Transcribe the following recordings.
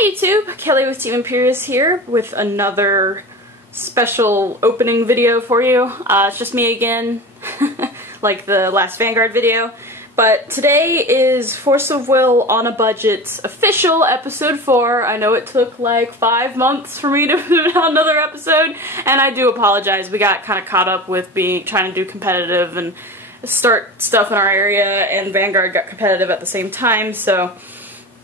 Hi YouTube, Kelly with Team Imperius here with another special opening video for you. It's just me again, like the last Vanguard video. But today is Force of Will on a Budget's official episode 4. I know it took like 5 months for me to put out another episode, and I do apologize. We got kind of caught up with trying to do competitive and start stuff in our area, and Vanguard got competitive at the same time, so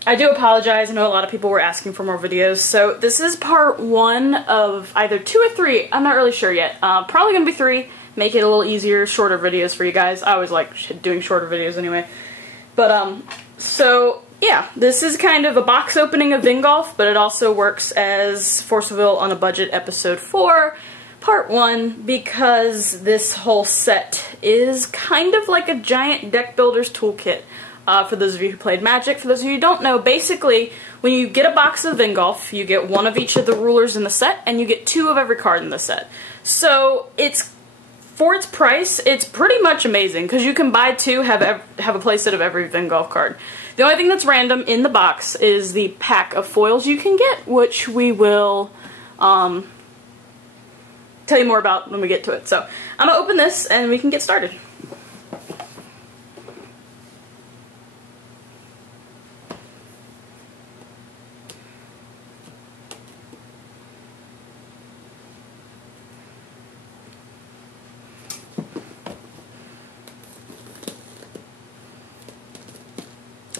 I do apologize. I know a lot of people were asking for more videos. So this is part 1 of either 2 or 3. I'm not really sure yet. Probably going to be 3. Make it a little easier, shorter videos for you guys. I always like doing shorter videos anyway. But, so, yeah. This is kind of a box opening of Vingolf, but it also works as Force of Will on a Budget episode 4, part 1, because this whole set is kind of like a giant deck builder's toolkit. For those of you who played Magic. For those of you who don't know, basically, when you get a box of Vingolf, you get 1 of each of the rulers in the set, and you get 2 of every card in the set. So, for its price, it's pretty much amazing, because you can buy 2, have a playset of every Vingolf card. The only thing that's random in the box is the pack of foils you can get, which we will tell you more about when we get to it. So, I'm going to open this, and we can get started.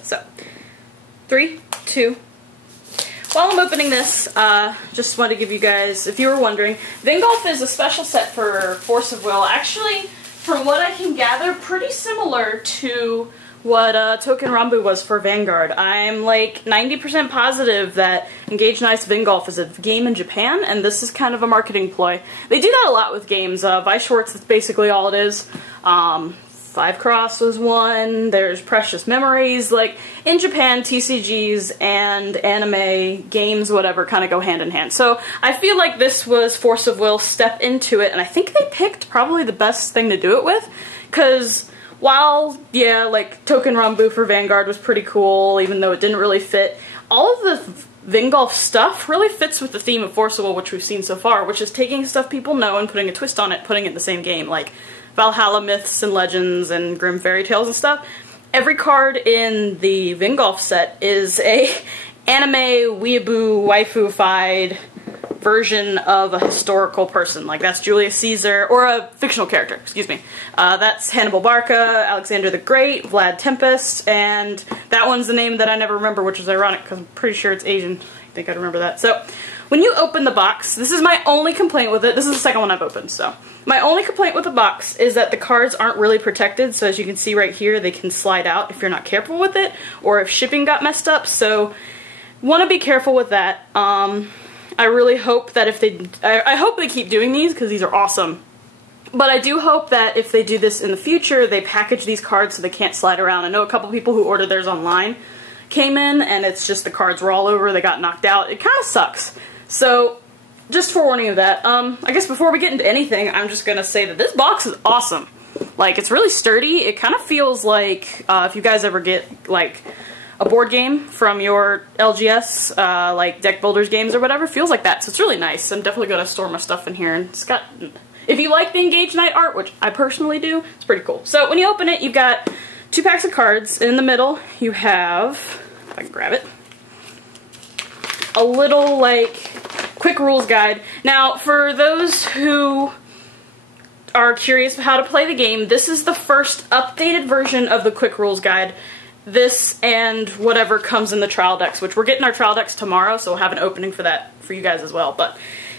So, 3, 2. While I'm opening this, just want to give you guys, if you were wondering, Vingolf is a special set for Force of Will. Actually, from what I can gather, pretty similar to what Token Rambu was for Vanguard. I'm like 90% positive that Engage Nice Vingolf is a game in Japan, and this is kind of a marketing ploy. They do that a lot with games. Vice Schwartz, that's basically all it is. 5 Cross was one, there's Precious Memories. Like, in Japan, TCGs and anime, games, whatever, kind of go hand in hand. So, I feel like this was Force of Will step into it, and I think they picked probably the best thing to do it with, because while, yeah, like, Token Rambu for Vanguard was pretty cool, even though it didn't really fit, all of the Vingolf stuff really fits with the theme of Force of Will, which we've seen so far, which is taking stuff people know and putting a twist on it, putting it in the same game, like Valhalla Myths and Legends and Grim Fairy Tales and stuff. Every card in the Vingolf set is a anime, weeaboo, waifu-fied version of a historical person. Like, that's Julius Caesar, or a fictional character, excuse me. That's Hannibal Barca, Alexander the Great, Vlad Tempest, and that one's the name that I never remember, which is ironic, because I'm pretty sure it's Asian. I think I'd remember that. So, when you open the box, this is my only complaint with it. This is the second one I've opened, so. My only complaint with the box is that the cards aren't really protected, so as you can see right here, they can slide out if you're not careful with it, or if shipping got messed up, so want to be careful with that. I really hope that if they, I hope they keep doing these, because these are awesome. But I do hope that if they do this in the future, they package these cards so they can't slide around. I know a couple people who ordered theirs online came in, and it's just the cards were all over, they got knocked out. It kind of sucks. So, just forewarning of that. I guess before we get into anything, I'm just gonna say that this box is awesome. Like, it's really sturdy. It kind of feels like, if you guys ever get, like, a board game from your LGS, like deck builders games or whatever, feels like that. So it's really nice. I'm definitely gonna store my stuff in here. And it's got, if you like the Engage Night art, which I personally do, it's pretty cool. So when you open it, you've got 2 packs of cards. In the middle, you have, if I can grab it, a little, like, quick rules guide. Now, for those who are curious how to play the game, this is the first updated version of the quick rules guide. This and whatever comes in the trial decks, which we're getting our trial decks tomorrow, so we'll have an opening for that for you guys as well. But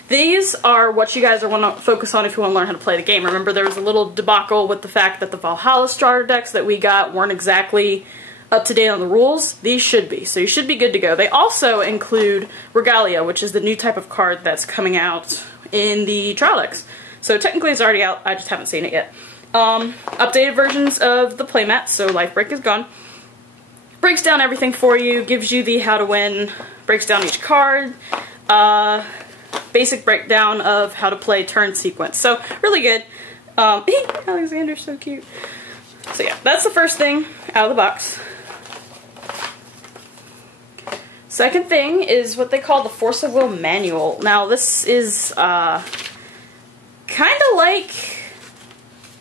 these are what you guys want to focus on if you want to learn how to play the game. Remember, there was a little debacle with the fact that the Valhalla starter decks that we got weren't exactly up to date on the rules. These should be, so you should be good to go. They also include Regalia, which is the new type of card that's coming out in the trial decks. So technically it's already out, I just haven't seen it yet. Updated versions of the playmats, so Life Break is gone. Breaks down everything for you, gives you the how to win, breaks down each card, basic breakdown of how to play turn sequence. So, really good. Alexander's so cute. So yeah, that's the first thing out of the box. Second thing is what they call the Force of Will manual. Now this is kind of like,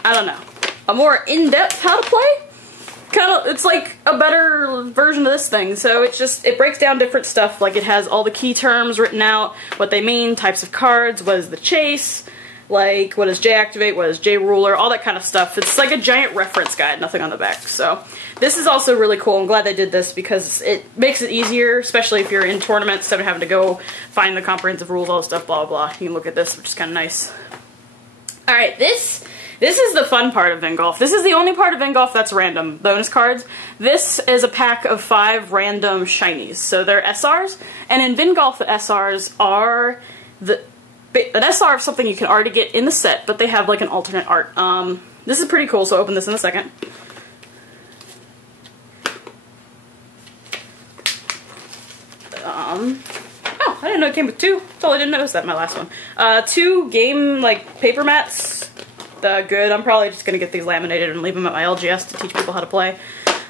I don't know, a more in-depth how to play. It's like a better version of this thing. So it breaks down different stuff. Like it has all the key terms written out, what they mean, types of cards, what is the chase, like what is J activate, what is J ruler, all that kind of stuff. It's like a giant reference guide, nothing on the back. So this is also really cool. I'm glad they did this because it makes it easier, especially if you're in tournaments, instead of having to go find the comprehensive rules, all this stuff, blah, blah, blah. You can look at this, which is kind of nice. Alright, this is the fun part of Vingolf. This is the only part of Vingolf that's random. Bonus cards. This is a pack of 5 random shinies. So they're SRs. And in Vingolf, the SRs are an SR of something you can already get in the set, but they have like an alternate art. This is pretty cool, so I'll open this in a second. Oh, I didn't know it came with 2. Totally didn't notice that in my last one. 2 game, like, paper mats. Good. I'm probably just going to get these laminated and leave them at my LGS to teach people how to play.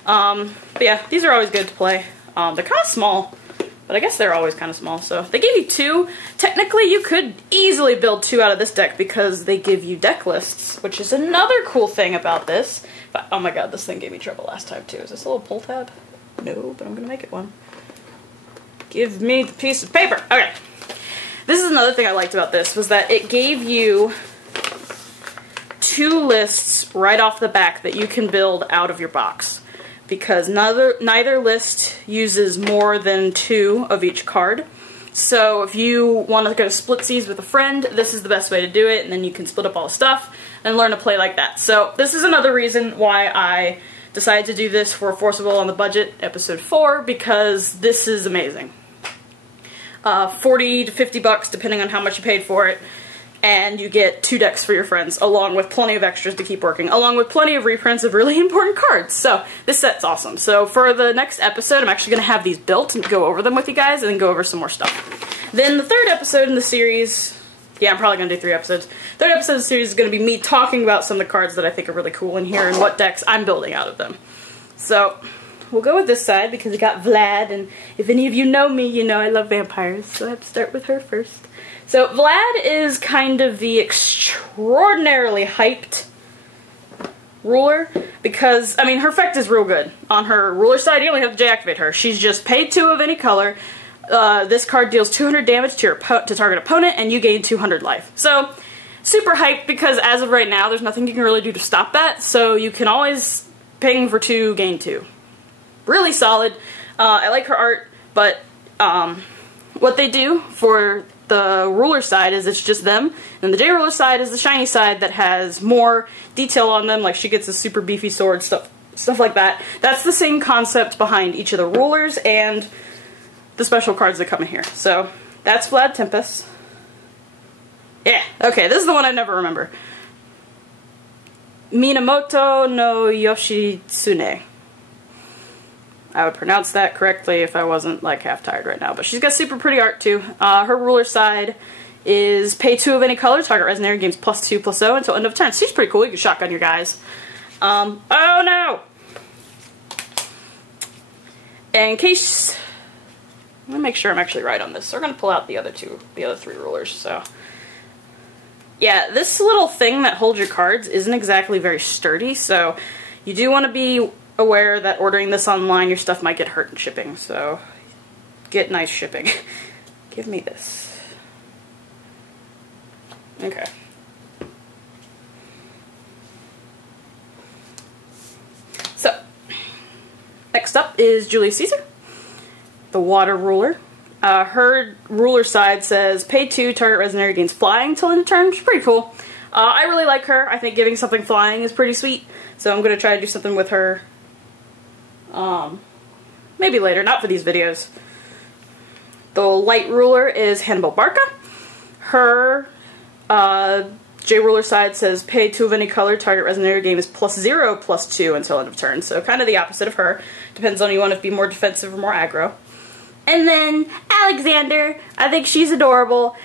But yeah, these are always good to play. They're kind of small, but I guess they're always kind of small. So they give you 2. Technically, you could easily build 2 out of this deck because they give you deck lists, which is another cool thing about this. But, oh my god, this thing gave me trouble last time too. Is this a little pull tab? No, but I'm going to make it one. Give me the piece of paper. Okay. This is another thing I liked about this, was that it gave you 2 lists right off the back that you can build out of your box. Because neither list uses more than 2 of each card. So if you want to go splitsies with a friend, this is the best way to do it, and then you can split up all the stuff and learn to play like that. So this is another reason why I decided to do this for Force of Will on the Budget, episode 4, because this is amazing. 40 to 50 bucks depending on how much you paid for it, and you get 2 decks for your friends, along with plenty of extras to keep working, along with plenty of reprints of really important cards. So this set's awesome. So for the next episode, I'm actually going to have these built and go over them with you guys, and then go over some more stuff. Then the 3rd episode in the series, yeah, I'm probably going to do 3 episodes. 3rd episode of the series is going to be me talking about some of the cards that I think are really cool in here and what decks I'm building out of them. So we'll go with this side because we got Vlad, and if any of you know me, you know I love vampires, so I have to start with her first. So Vlad is kind of the extraordinarily hyped ruler because, I mean, her effect is real good. On her ruler side, you only have to J-activate her. She's just pay 2 of any color. This card deals 200 damage to target opponent, and you gain 200 life. So, super hyped because as of right now, there's nothing you can really do to stop that, so you can always ping for 2, gain 2. Really solid. I like her art, but what they do for the ruler side is it's just them, and the J ruler side is the shiny side that has more detail on them, like she gets a super beefy sword, stuff like that. That's the same concept behind each of the rulers and the special cards that come in here. So that's Vlad Tempest. Yeah, okay, this is the one I never remember. Minamoto no Yoshitsune. I would pronounce that correctly if I wasn't like half tired right now. But she's got super pretty art too. Her ruler side is pay 2 of any color, target Resonary gains +2/+0 until end of turn. She's pretty cool. You can shotgun your guys. Oh no! And in case, I'm gonna make sure I'm actually right on this. So we're gonna pull out the other 3 rulers. So yeah, this little thing that holds your cards isn't exactly very sturdy. So you do want to be aware that ordering this online, your stuff might get hurt in shipping, so get nice shipping. Give me this. Okay. So, next up is Julius Caesar, the water ruler. Her ruler side says, pay 2, target Resonary gains flying until end of turn. She's pretty cool. I really like her. I think giving something flying is pretty sweet, so I'm going to try to do something with her. Maybe later, not for these videos. The light ruler is Hannibal Barca. Her J ruler side says pay 2 of any color, target Resonary game is +0/+2 until end of turn. So kind of the opposite of her. Depends on you want to be more defensive or more aggro. And then Alexander, I think she's adorable.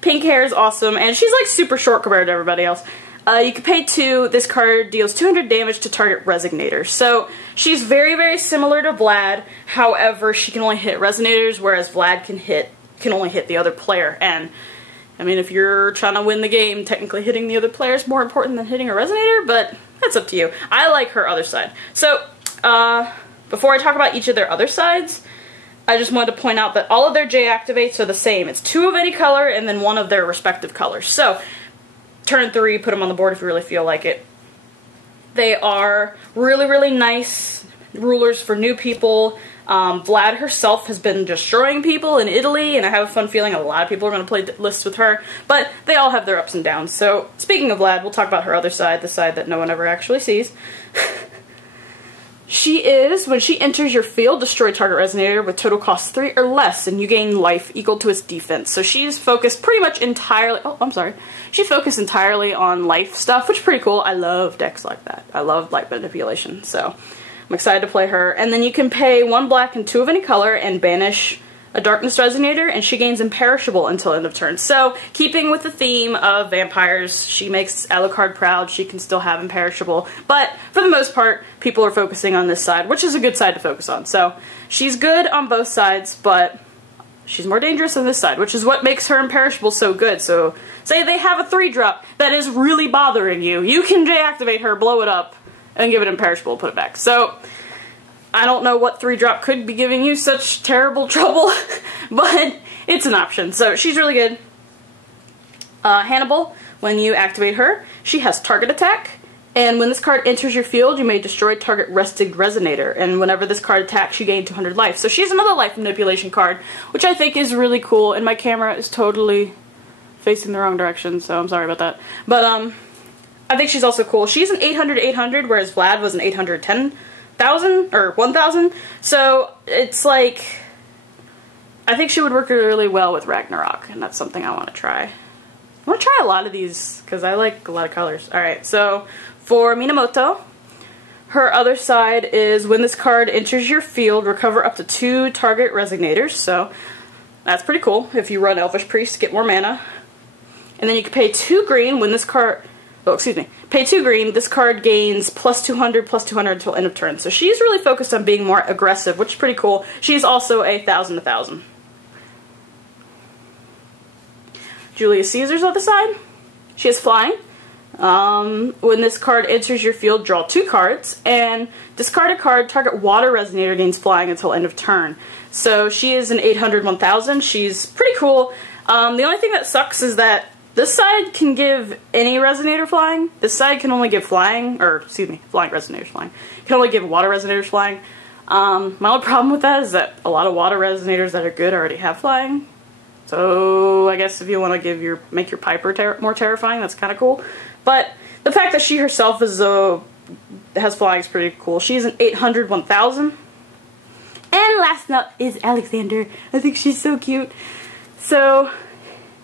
Pink hair is awesome, and she's like super short compared to everybody else. You can pay 2. This card deals 200 damage to target Resonators. So she's very, very similar to Vlad. However, she can only hit Resonators, whereas Vlad can only hit the other player. And I mean, if you're trying to win the game, technically hitting the other player is more important than hitting a Resonator, but that's up to you. I like her other side. So, before I talk about each of their other sides, I just wanted to point out that all of their J activates are the same. It's 2 of any color and then 1 of their respective colors. So, turn 3, put them on the board if you really feel like it. They are really, really nice rulers for new people. Vlad herself has been destroying people in Italy, and I have a fun feeling a lot of people are going to play lists with her, but they all have their ups and downs. So, speaking of Vlad, we'll talk about her other side, the side that no one ever actually sees. She is, when she enters your field, destroy target Resonator with total cost 3 or less, and you gain life equal to its defense. So she's focused pretty much entirely, she's focused entirely on life stuff, which is pretty cool. I love decks like that. I love light manipulation, so I'm excited to play her. And then you can pay 1 black and 2 of any color and banish a Darkness Resonator, and she gains Imperishable until end of turn. So, keeping with the theme of vampires, she makes Alucard proud, she can still have Imperishable, but for the most part, people are focusing on this side, which is a good side to focus on. So, she's good on both sides, but she's more dangerous on this side, which is what makes her Imperishable so good. So, say they have a 3-drop that is really bothering you, you can deactivate her, blow it up, and give it Imperishable, put it back. So, I don't know what 3-drop could be giving you such terrible trouble, but it's an option. So she's really good. Hannibal, when you activate her, she has target attack, and when this card enters your field, you may destroy target rested Resonator, and whenever this card attacks, you gain 200 life. So she's another life manipulation card, which I think is really cool, and my camera is totally facing the wrong direction, so I'm sorry about that. But, I think she's also cool. She's an 800-800, whereas Vlad was an 810,000 or 1,000. So it's like, I think she would work really well with Ragnarok, and that's something I want to try. I want to try a lot of these because I like a lot of colors. Alright, so for Minamoto, her other side is when this card enters your field, recover up to 2 target Resonators. So that's pretty cool. If you run Elvish Priest, get more mana. And then you can pay 2 green when this card... Oh, excuse me. Pay 2 green, this card gains plus 200 until end of turn. So she's really focused on being more aggressive, which is pretty cool. She's also a 1,000/1,000. Julius Caesar's other side. She has flying. When this card enters your field, draw 2 cards, and discard a card, target water Resonator gains flying until end of turn. So she is an 800/1,000. She's pretty cool. The only thing that sucks is that this side can give any Resonator flying. This side can only give flying, or excuse me, flying Resonators flying. Can only give water Resonators flying. My only problem with that is that a lot of water Resonators that are good already have flying. So I guess if you want to make your Piper more terrifying, that's kind of cool. But the fact that she herself is has flying is pretty cool. She's an 800/1,000. And last up is Alexander. I think she's so cute. So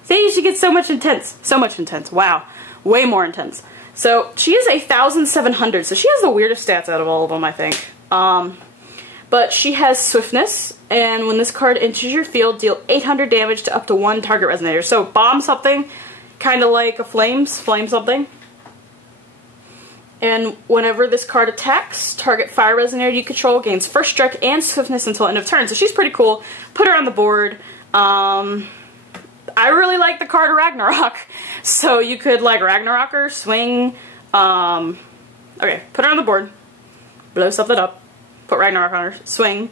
see, she gets so much intense. So much intense. Wow. Way more intense. So, she is a 1,700. So, she has the weirdest stats out of all of them, I think. But she has Swiftness. And when this card enters your field, deal 800 damage to up to 1 target Resonator. So, bomb something. Kind of like a flame something. And whenever this card attacks, target fire Resonator you control gains first strike and Swiftness until end of turn. So, she's pretty cool. Put her on the board. I really like the card Ragnarok, so you could like Ragnarok her, swing, okay, put her on the board, blow something up, put Ragnarok on her, swing,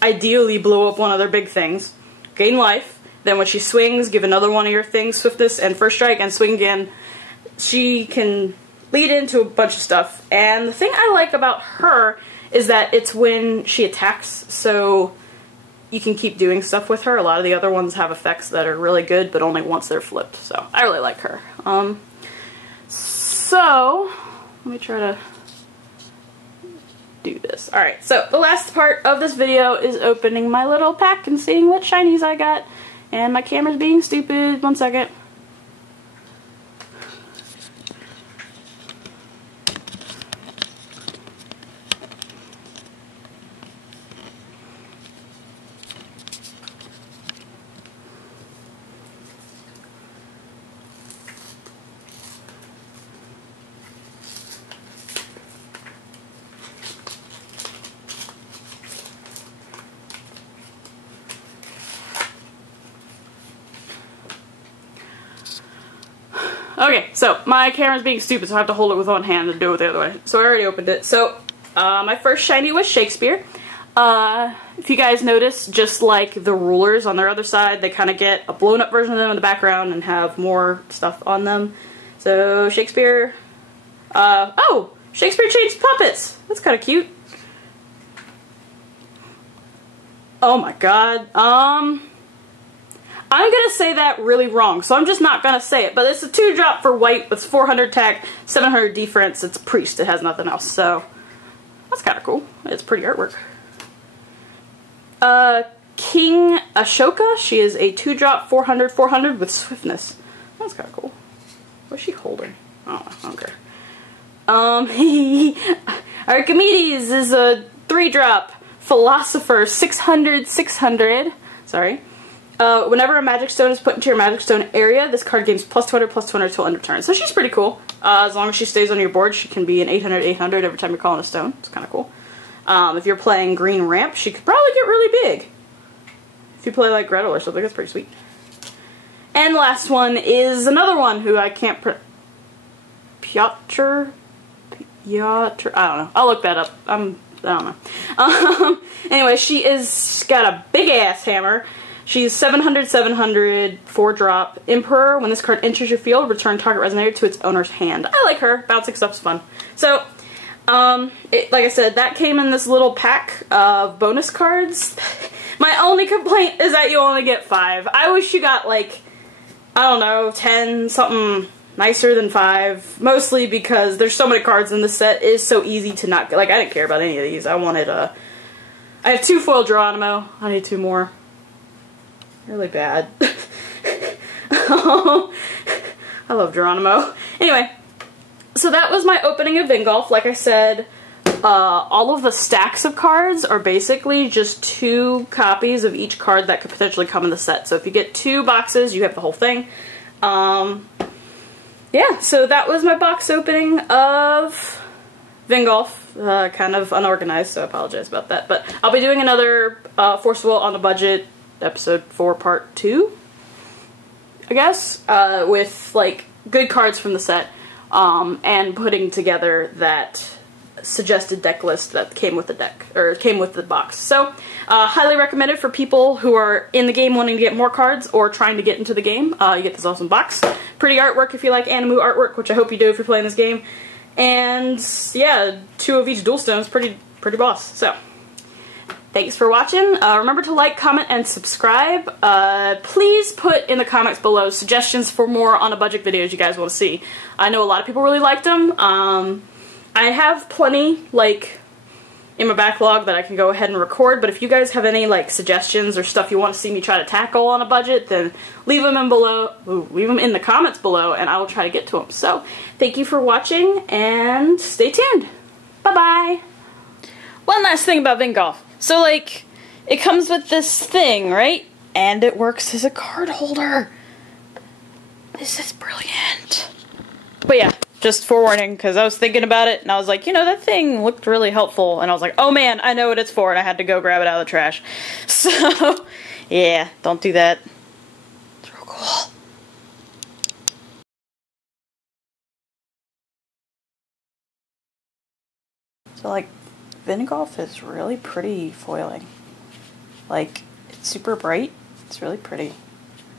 ideally blow up one of their big things, gain life, then when she swings, give another one of your things, Swiftness and First Strike, and swing again. She can lead into a bunch of stuff, and the thing I like about her is that it's when she attacks, so you can keep doing stuff with her. A lot of the other ones have effects that are really good, but only once they're flipped. So, I really like her. So, let me try to do this. Alright, so the last part of this video is opening my little pack and seeing what shinies I got. And my camera's being stupid. 1 second. Okay, so my camera's being stupid, so I have to hold it with one hand and do it the other way. So I already opened it. So my first shiny was Shakespeare. If you guys notice, just like the rulers on their other side, they kind of get a blown up version of them in the background and have more stuff on them. So Shakespeare, oh, Shakespeare changed puppets. That's kind of cute. Oh my god. I'm gonna say that really wrong, so I'm just not gonna say it. But it's a 2-drop for white with 400 attack, 700 defense. It's a priest. It has nothing else, so that's kind of cool. It's pretty artwork. King Ashoka. She is a 2-drop, 400 with swiftness. That's kind of cool. What's she holding? Oh, I don't care. Archimedes is a 3-drop. Philosopher, 600. Sorry. Whenever a magic stone is put into your magic stone area, this card gains +200/+200 till end of turn. So she's pretty cool. As long as she stays on your board, she can be an 800/800 every time you're calling a stone. It's kind of cool. If you're playing green ramp, she could probably get really big. If you play like Gretel or something, that's pretty sweet. And the last one is another one who I can't Piotr? I don't know. I'll look that up. I don't know. Anyway, she is got a big ass hammer. She's 700, 4-drop. Emperor, when this card enters your field, return target resonator to its owner's hand. I like her. Bouncing stuff's fun. So, like I said, that came in this little pack of bonus cards. My only complaint is that you only get 5. I wish you got, like, I don't know, 10, something nicer than 5. Mostly because there's so many cards in this set. It is so easy to not, like, I didn't care about any of these. I wanted, I have 2 foil Geronimo. I need 2 more. Really bad. I love Geronimo. Anyway, so that was my opening of Vingolf. Like I said, all of the stacks of cards are basically just 2 copies of each card that could potentially come in the set. So if you get 2 boxes, you have the whole thing. Yeah, so that was my box opening of Vingolf. Kind of unorganized, so I apologize about that. But I'll be doing another Force of Will on the Budget episode 4 part 2, I guess, with like good cards from the set, and putting together that suggested deck list that came with the deck, or came with the box. So highly recommended for people who are in the game wanting to get more cards or trying to get into the game. You get this awesome box. Pretty artwork if you like Animu artwork, which I hope you do if you're playing this game. And yeah, 2 of each dual stones, pretty boss. So thanks for watching. Remember to like, comment, and subscribe. Please put in the comments below suggestions for more on a budget videos you guys want to see. I know a lot of people really liked them. I have plenty, like, in my backlog that I can go ahead and record, but if you guys have any, like, suggestions or stuff you want to see me try to tackle on a budget, then leave them in the comments below, and I will try to get to them. So, thank you for watching, and stay tuned. Bye-bye! One last thing about Vingolf. So, like, it comes with this thing, right? And it works as a card holder. This is brilliant. But yeah, just forewarning, because I was thinking about it, and I was like, you know, that thing looked really helpful. And I was like, oh man, I know what it's for, and I had to go grab it out of the trash. So, yeah, don't do that. It's real cool. So, like, Vingolf is really pretty foiling. Like, it's super bright. It's really pretty.